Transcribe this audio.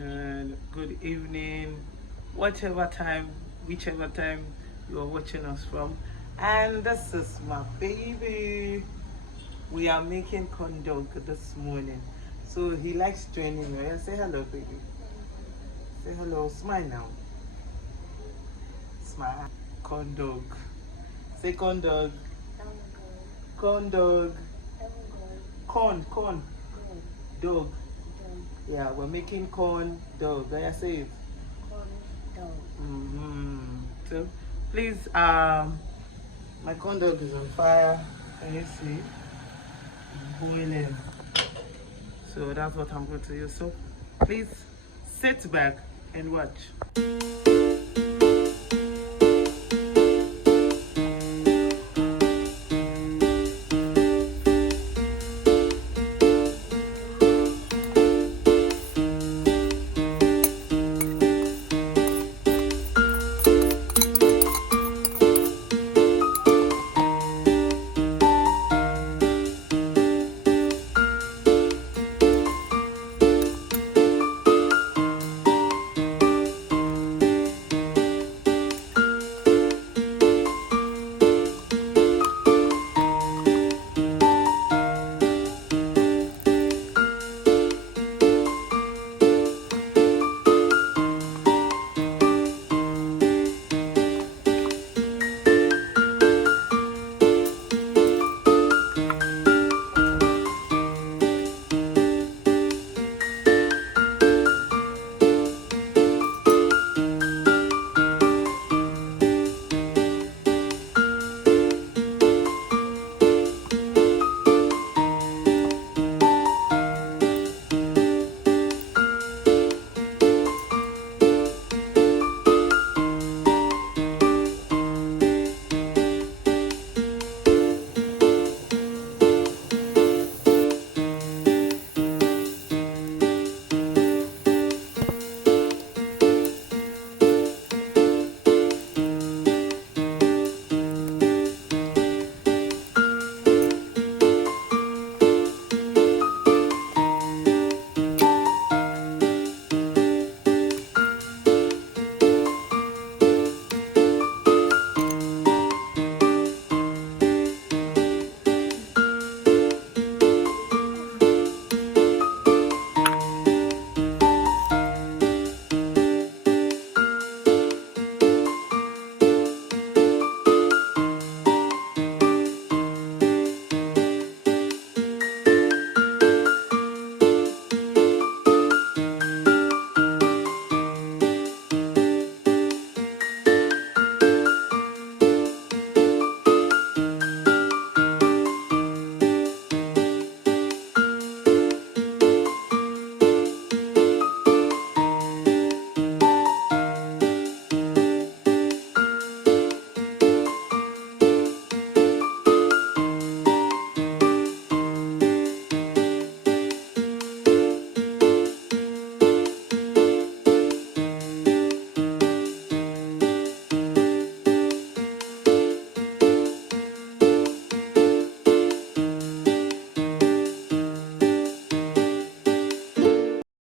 afternoon, good evening, whichever time you are watching us from. And this is my baby. We are making corn dog this morning. So he likes joining me. Say hello, baby. Say hello. Smile now. Smile. Corn dog. Say corn dog. Corn dog. Corn. Dog. Yeah, we're making corn dog. I say it. Corn dog. So please, my corn dog is on fire. Can you see? Boiling. So that's what I'm going to use. So please sit back and watch.